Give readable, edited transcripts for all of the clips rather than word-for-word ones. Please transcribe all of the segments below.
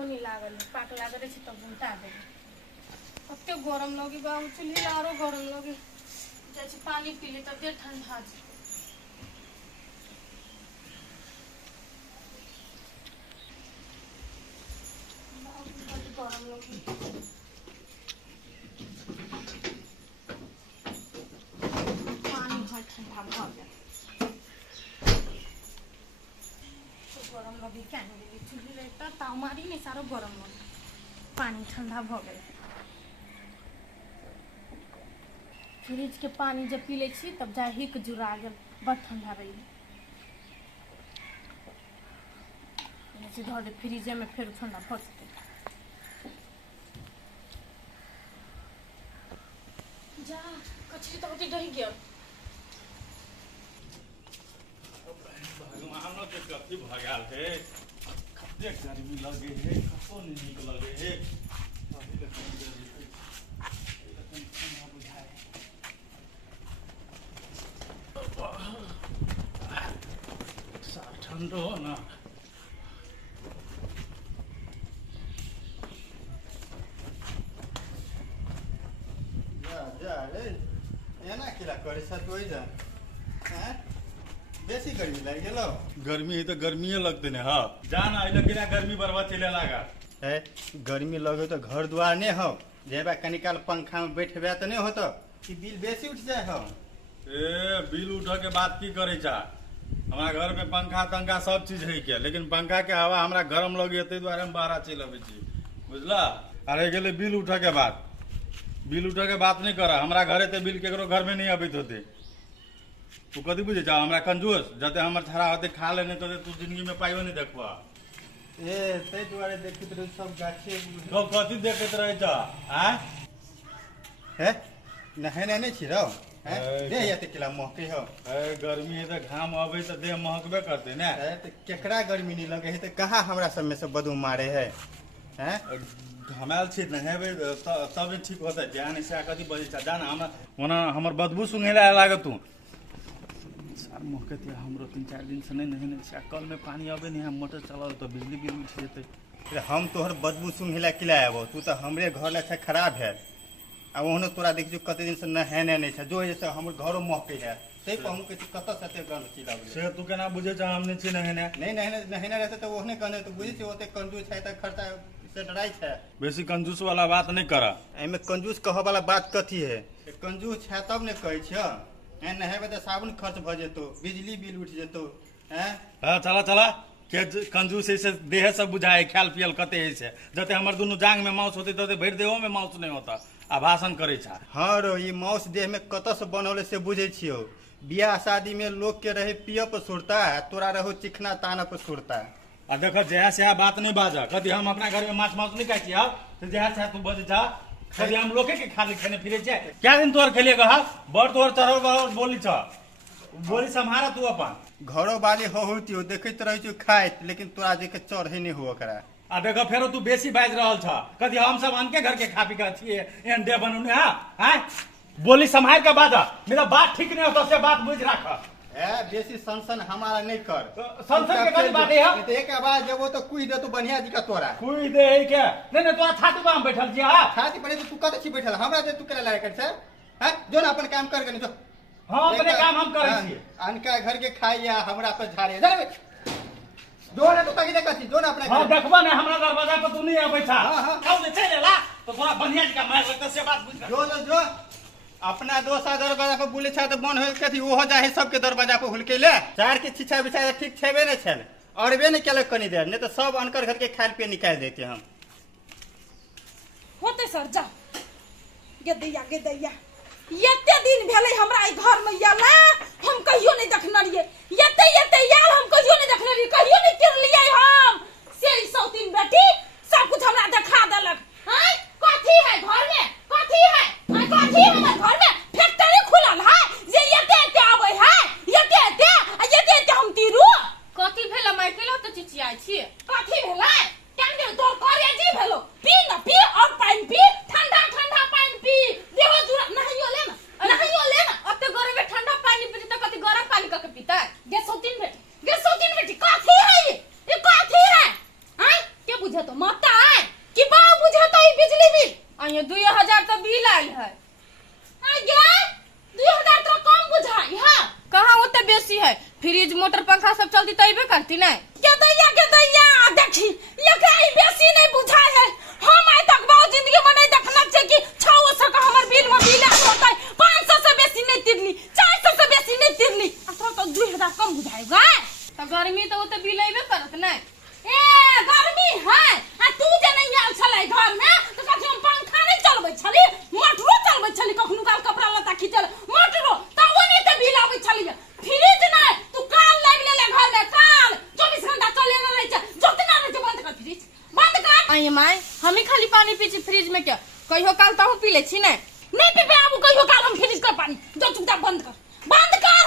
पाको नहीं लागल पाक लागल छै तब उल्टा दे कते गरम लगे बा चूल्ही आरो गरम लगे जैसे पानी पी ले तब दे ठंडा छै गरम लगे पानी भर ठंडा भ गया गरम लगे क्या नहीं चूल्ही रहता ताव मारी नहीं सारा गरम लगे पानी ठंडा भ गए फ्रिज के पानी जब पी ले तब जा हिक जुड़ा गल बड़ ठंडा रही धर दे फ्रिजे में फिर ठंडा भ सकते जा कचरी तो होती रह गया भगवान के कथी भगाल है कते गर्मी लगे है कतो नीक लगे है अभी तक ठंडो ना बेसी गर्मी लग गेलो गर्मी है तो गर्मी लगते ने हाँ जान आइल कि ना गर्मी बर्बाद चले लगा है गर्मी लगे तो घर द्वार नहीं हो जेबा कनी काल पंखा में बैठबे तो नहीं होतो कि बिल बेसी उठ जाए हो ए बिल उठ के बात की करे चा हमारा घर में पंखा तंखा सब चीज है क्या लेकिन पंखा के हवा हमरा गरम लगे ते द्वारे हम बाहर चल अबे छी बुझला अरे गेले बिल उठ के बात नहीं करा हमरा घरे ते बिल केकरो घर में नहीं अबित होते तू कथी बुझे जा हमरा कंजूस जते हमर छरा होते खा लेने तो तू जिंदगी में पाइयो नहीं देखबा ए ते द्वारे देखित रह सब गाछे तो कथी देखत रहे जा हैं है नहने नहीं छी रहो हैं दे या ते किला महके हो ए गर्मी है तो घाम आवे तो देह महकबे करते ना है ते केकरा गर्मी नहीं लगे है ते कहां हमरा सब में से बदू मारे है हैं हमाल छी नहेबे तब ठीक होता जान से कथी बजे जा जान हमरा हमर बदबू सुंघेला लागत तू सार मोहकत हमरो 3-4 दिन से नहीं नहेने से कल में पानी आवे नहीं हम मोटर चलाओ तो बिजली बिल उठ जेते हम तोहर बदबू सुंघेला किला आबो तू तो हमरे घर ले खराब है आ ओहनो तोरा देख जो कते दिन से नहेने नहीं छै जो जैसे हमर घरो महके है ते कहूं के कत से ते गंध चिलाबे से तू केना बुझे जा हमने छी नहेने नहीं नहेने रहते तो ओहने कहने तो बुझे छी ओते कंजूस है त खर्चा से डराई छै बेसी कंजूस वाला बात नहीं करा एमे कंजूस कह वाला बात कथी है कंजूस है तब ने कहै छ हैं नहेबे तो साबुन खर्च भ जेतो बिजली बिल उठ जेतो हैं हां चला के कंजूस से देह सब बुझाए ख्याल पियल कते है से जते हमर दोनों जांग में मांस होते तते भर देहो में मांस नहीं होता आ भाषण करे छा हां रो ई मांस देह में कत से बनौले से बुझे छियो बियाह शादी में लोग के रहे पिय पर सुरता तोरा रहो चिकना ताना पर सुरता आ देखो जहाँ से बात नहीं बाजा कभी हम अपना घर में माछ नहीं खाई छी तो जहाँ से तू बजे जा कभी हम लोके के खाली खाने फिरे छे क्या दिन तोर खेलिए कहा बड़ तोर चढ़ो बोली छ बोली संभारा तू अपन घरो वाली होती हो देखत रह छु खाइत लेकिन तोरा जे के चढ़े नहीं हो ओकरा आ देखो फेरो तू बेसी बाज रहल छ कभी हम सब अनके घर के खा पी के छिए एन डे बनउने हां बोली संभाल के बाजा मेरा बात ठीक नहीं होता से बात बुझ राख ए बेसी सनसन हमारा नहीं कर सनसन के कथी बात है तो एक आवाज जब तो कुई दे तू बढ़िया जी का तोरा कुई दे है के नहीं तोरा छाती पे हम बैठल छी हां छाती पर तू कत छी बैठल हमरा दे तू करे लायक छै हैं जो ना अपन काम कर के जो हां अपने काम हम करे छी अनका घर के खाई या हमरा पर झाड़े जा जो ना तू तकी देखा छी जो ना अपना हां देखबा ना हमरा दरवाजा पर तू नहीं आबै छा हां कब ले चले ला तो थोड़ा बढ़िया जी का मार लगता से बात बुझ जो अपना दोसा दरवाजा पर बुले छा तो मन हो कथी ओहो जाहे सबके दरवाजा पर हुलके ले चार के छिछा बिछा ठीक छेबे न छल अरबे न केलक कनी देर नहीं तो सब अनकर घर के खाल पे निकाल देते हम होते सर जा गे दैया यते दिन भेले हमरा ई घर में याला हम कहियो नहीं देखने रहिए यते याल हम कहियो नहीं देखने रहिए कहियो नहीं कर लिए हम से सौतीन बेटी सब कुछ हमरा दिखा देलक हैं कथी है घर में कथी है कथी है घर में फैक्ट्री खुलल है जे यते आबै है यते हम तीरू कथी भेल मैं केलो तो चिचिया छी कथी भेलै केन गेल तोर करे जी भेलो पी न पी और पानी पी ठंडा पानी पी देहो जुरा नहियो ले ना अब तो गरम में ठंडा पानी पीते तो कथी गरम पानी का के पीता गे सौतीन बेटी कथी है ये कथी है हैं के बुझे तो माता है कि बाऊ बुझे तो ई बिजली बिल आइए 2000 तो बिल आयल है। आगे 2000 तो कम बुझाई हां कहाँ होते बेसी है, फ्रिज मोटर पंखा सब चलती तैबे करती नहीं। के दैया देखी ये कहीं बेसी नहीं बुझाई है। हम आज तक बाऊ जिंदगी में नहीं देखना चाहिए कि 600 का हमर बिल में बिल होता है, 500 से बेसी नहीं तिरली, 400 से बेसी नहीं तिरली, अथवा तो 2000 कम बुझाएगा। तो गर्मी तो होते बिल आइबे करत नहीं। ए गर्मी है आ तू जे नहीं आल छले घर में तो कथि हम पंखा नहीं चलबै छली, मोटरो चलबै छली, कखनु काल कपड़ा लत्ता खींचल मोटरो तब नहीं तो बिल आबै छली। फ्रिज नहीं तू काल लाग ले घर में, काल 24 घंटा चले न रही छ, जोतना रही छ बंद कर फ्रिज बंद कर। आइए माय हम ही खाली पानी पी छी फ्रिज में, क्या कहियो काल तो पी ले छी नहीं पीबे आबू कहियो काल हम फ्रिज का पानी, जो चुपचाप बंद कर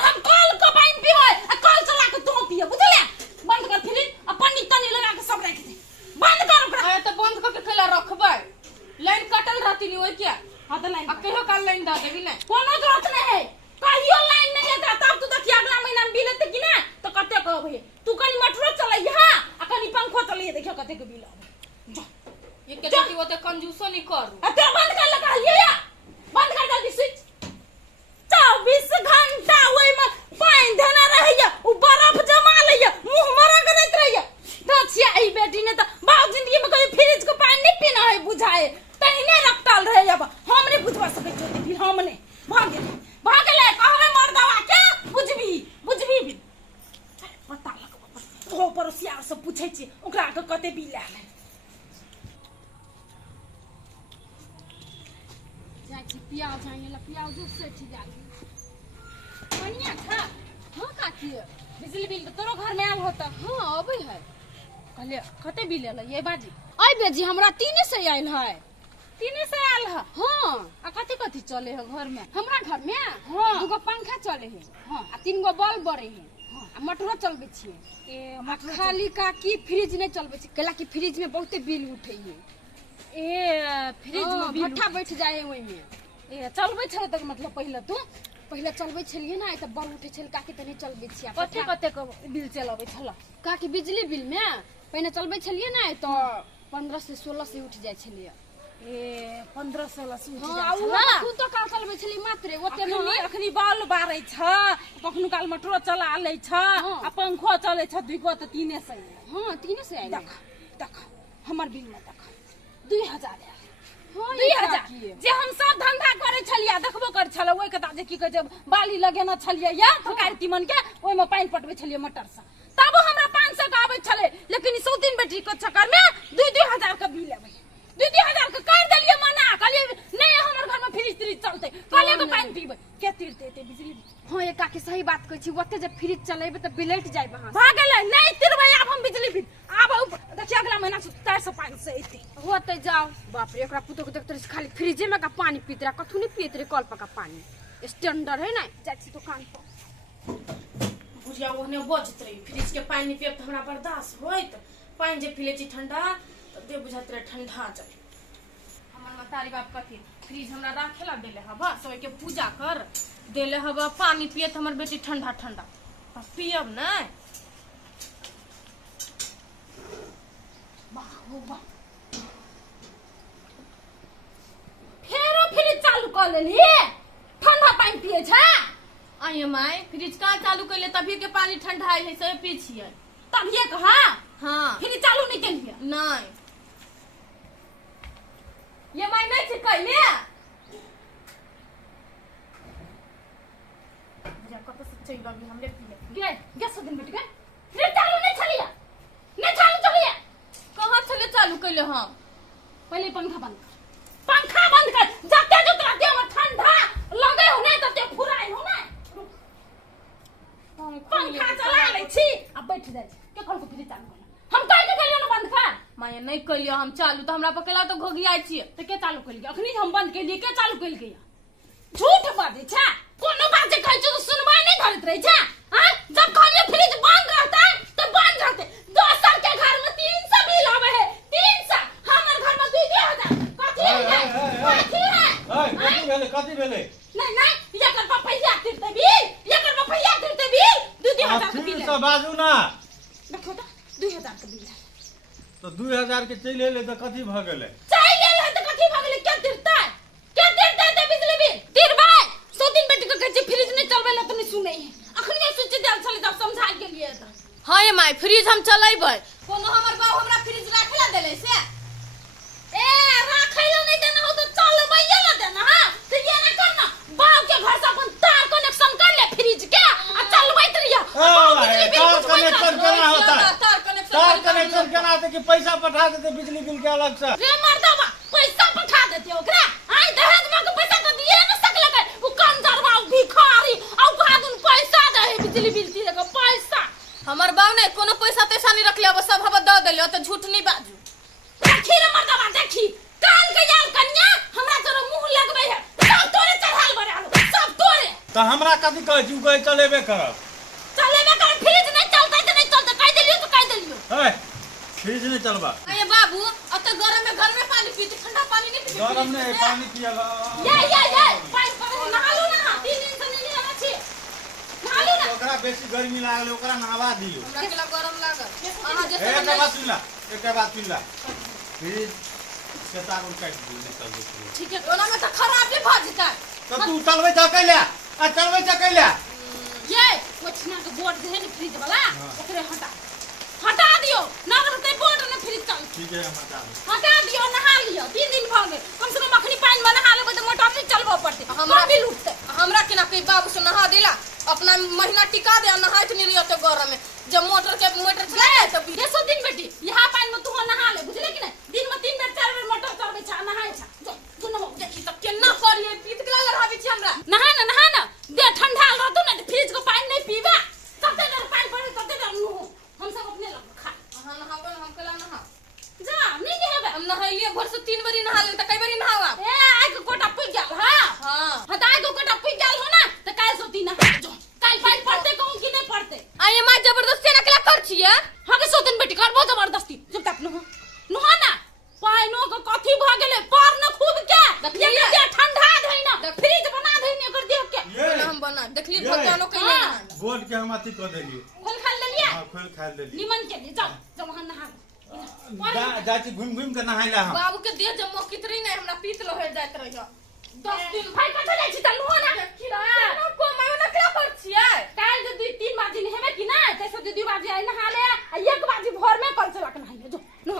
हम कल का पानी पीबै आ कल चला के तू पिए बुझले। बंद कर फ्रिज आ पानी तनी लगा के सब रख दे, बंद कर ओकरा। आया तो बंद करके केला रखबै, लाइन कटल रहती नहीं ओइ क्या। हां तो लाइन अब कहियो काल लाइन द देबी नहीं, कोनो जरूरत नहीं है, कहियो लाइन नहीं है तब तू देखिए अगला महीना में बिल एते कि ना तो कते कहबे तू कनी मोटरो चलाई हां आ कनी पंखो चलाई, देखियो कते के बिल आबे। जा ये के देखी वो तो कंजूसो नहीं करू। आ ते बंद कर लगा लिया, बंद कर जल्दी स्विच। 24 घंटा ओइ में पानी देना रहैया, उ बर्फ जमा लैया, मुंह मरा करत रहैया। तो छिया ई बेटी ने तो बाऊ जिंदगी में कभी फ्रिज को पानी नहीं पीना है बुझाए, तहिने रखटल रहे। अब हम नहीं बुझवा सके जो भी हमने भाग ले कहबे मर्दवा के बुझबी भी पता लग ओ पड़ोसिया सब पूछे छी ओकरा के कते बिल आले। जाई पियाव जाइए पियाव दूध से ठीक जागी बढ़िया था। हाँ काकी बिजली बिल तो तोरो घर में आल होता। हाँ अबे है कहले कते बिल आल ये बाजी। आई बेजी हमरा 3 से आयल है। 3 से आल है। हाँ आ कथी कथी चले है घर में। हमरा घर में हाँ। 2 पंखा चले है, हाँ। आ 3 गो बल्ब बरे है, हाँ। आ मोटरो चलबे छिए। ए आ खाली काकी फ्रिज नहीं चलबे छी, कैला कि फ्रिज में बहुते बिल उठे है। ए फ्रिज में बिल भट्ठा बैठ जाए है ओइ में। ए चलबै छले तक मतलब पहले चलबे छलिए ना त बड़ उठे छल, काकी तने चलबे छिया। कते कते के बिल चलबै छला काकी बिजली बिल में पहले चलबे छलिए ना तो 15 से 16 से उठ जाय छलिए। ए 15-16 से उठ हाँ जाय उ छला। खुद तो काल चलबे छली मात्र ओते अखनी नहीं। अखनी बॉल बारै छ, कखनु काल मोटरो चला लै छ, आ पंखो चले छ, 2 गो तो 3 से। हाँ 3 से आइले। देख हमर बिल में देख 2000 आयल। हाँ 2000 जे हम सब धंधा करे छलिया देखबो कर छल ओइ कता जे की कह जे बाली लगेना छलिया या फकारी तीमन के ओइ में पानी पटबै छलिए मोटर से, तब हमरा 500 का आबै छले। लेकिन 100 दिन बेटी के चक्कर में 2-2000 का बिल आबै, 2-2000 का कर देलिए मना, कहलिए नहीं हमर घर में फ्रिज चलते, कहलिए के पानी पीबै के तीर देते बिजली। हाँ ये काकी सही बात कहै छी, ओते जे फ्रिज चलेबे त बिलेट जाय वहां भाग गेलै नहीं तिरबै आब हम बिजली बिल। आब देखिए अगला महीना से 400-500 एते होते जाओ। बाप रे एकरा पुतो के देखते रही खाली फ्रिजे में का पानी पीत रहा, कथु नहीं पीत रे कल का पानी। स्टैंडर्ड है ना जाय छी दुकान पर बुझिया ओहने बजत रही फ्रिज के पानी पियब त हमरा बर्दाश्त होइत। पानी जे पी ले छी ठंडा त दे बुझात रहे ठंडा चले। हमर मतारी बाप कथी फ्रिज हमरा राखेला देले हवा, सोई के पूजा कर देले हवा, पानी पिए त हमर बेटी ठंडा ठंडा पियब नहीं। फेरो फ्रिज चालू कर लेलिए, ठंडा पानी पिए छ। आइए माय फ्रिज कहाँ चालू कैले तभी के पानी ठंडा है से पी छिए। तब ये कहा हाँ फ्रिज चालू नहीं केलिए। नहीं ये माय नहीं छी कैले बुझा कत से चल गई हमरे पिए गे गैस दिन बेटी के फ्रिज चालू नहीं छलिए, नहीं चालू चलिए। कहाँ चले चालू कैले हम। पहले पंखा बंद कर जते जो रहते हम ठंडा लगे हो नहीं तते फुराई हो ना। पंखा चला ले छी अब बैठ जाय के कल को फ्रिज चालू कर हम काहे के गेलियो ना बंद कर। माय नहीं कैलियो हम चालू तो हमरा पकला तो घोगिया छिए। तो के चालू कर लिया अखनी हम बंद के लिए के चालू कर गया। झूठ बाजे छ, कोनो बात जे कहै छ तो सुनवाई नहीं धरत रहे छ। हां जब कहलिए फ्रिज बंद रहता है तो बंद रहते। दोसर के घर में 300 बिल आवे है, 300 हमर घर में 2-2000 कथि है कथि है कथी भेले नहीं ये कर पपैया तिरते बिल, ये कर पपैया तिरते बिल 2-2000 का बिल ठीक से बाजू ना। देखो तो 2000 का बिल है। तो 2000 के चल ले तो कथी भ गेले? चाय ले ले तो कथी भगले क्या तिरता है? क्या तिरता है बिजली बिल? तिरवाए 100 दिन बेटी को कहजे फ्रिज नहीं चलबे ला तो नहीं सुनै है। अखनी सोच दे चले जब समझा के लिए त। हां ये माई फ्रिज हम चलाइबै। कोनो हमर बाऊ हमरा फ्रिज राखेला देले से। ए राखेला नहीं देना हो तो चलबैया ला देना हां। तो ये ना करना बाऊ के घर से अपन तार कनेक्शन कर ले फ्रिज के आ चलबैत रहिया। तार कनेक्शन केना होता? तार कनेक्शन तार कनेक्शन केना होता कि पैसा पठा देते बिजली बिल के अलग से? रे मर्दवा पैसा पठा देते ओकरा। आई दहेज में के पैसा तो दिए न सकले के। उ कंजरवा भिखारी औ भादुन पैसा दे बिजली बिल दिए के पैसा। हमर बाऊ ने कोनो पैसा तैसा नहीं रखले अब सब हवा द देले त झूठ नहीं बाजू। देखी रे मर्दवा देखी काल के जाल कन्या हमरा तोर मुंह लगबै है। सब तोरे चढ़ाल बरालो सब तोरे। तो हमरा कथी कहै छी कहै चलेबे करब? चलेबे कर फ्रिज नहीं चलतै त नहीं चलतै कह देलियो तो कह देलियो। है फ्रिज नहीं चलबा। अरे बाबू अब तो गरम में घर में पानी पीते ठंडा पानी नहीं पीते। गरम में पानी पियला। ये पानी पर नहालू ना 3 दिन से नहीं नहाना छी। नहालू ना ओकरा बेसी गर्मी लागले ओकरा नहावा दियो। हमरा केला गरम लागल। अहाँ जैसे एक बात सुन ला, एक बात सुन ला। फ्रिज के तार उड़ काट दी नहीं चल दे। ठीक है ओना में तो खराब भी भ जता। तो तू चलबै त कैला? आ चलबै त कैला? ये पोछना के बोर्ड दे है फ्रिज वाला ओकरे हटा दियो ना रहते बोर्ड ने फ्रिज चल। ठीक है हम हटा दियो नहा लियो 3 दिन भ गेल कम से कम अखनी पानी में नहा लेबै त मोटर नहीं चलबो पड़ते हमरा भी लुटते। हमरा के ना पे बाबू से नहा दिला अपना महीना टिका दे नहाइत नहीं रहियो तो गरम में जब मोटर चलाए तब 100 दिन बेटी यहां पानी में तू नहा ले बुझले कि नहीं। दिन में 3 बेर 4 बेर मोटर चलबै छा नहाय छा। जो न हो देखी त केना करिए पीत के लागल हबी छी हमरा। नहा ना दे ठंडा रहतो ना फ्रिज को पानी नहीं पीबा तते देर पानी पड़े तते देर नु हम सब अपने लग खा। हां नहाबो हम केला नहा जा नहीं नहाबे हम नहाइलिए भर से 3 बारी नहा ले त कई बारी नहावा। ए आइ को कोटा पुग गेल हां हां हटाई को कोटा पुग गेल हो ना त काल सोती ना जो काल पानी पड़ते कहूं कि नहीं पड़ते। आये मां जबरदस्ती ना केला कर छिए। हां के 100 दिन बेटी करबो जबरदस्ती जब तक न हो ना पाइनो को कथी भ गेले पार न खूब के ये के ठंडा धइ ना फ्रिज बना धइ ने कर देख के ये हम बना देखली भगवानो के नहीं नहा बोर्ड के हम अथी क देलियो। खोल खा ले लिया हां खोल खा देलियो। निमन के लिए जाओ जब वहां नहा जाची घूम के नहाइला हम। बाबू के दे जब मोकितरी नहीं हमरा पीत लहे जात रहियो 10 दिन भाई कत जाइ छी त नु ना ना को मायो ना केला कर छिए। काल जे 2-3 बाजी हेबे कि ना तैसे 2 बाजी आई नहा ले आ 1 बाजी भोर में कल चला के नहाइले जो न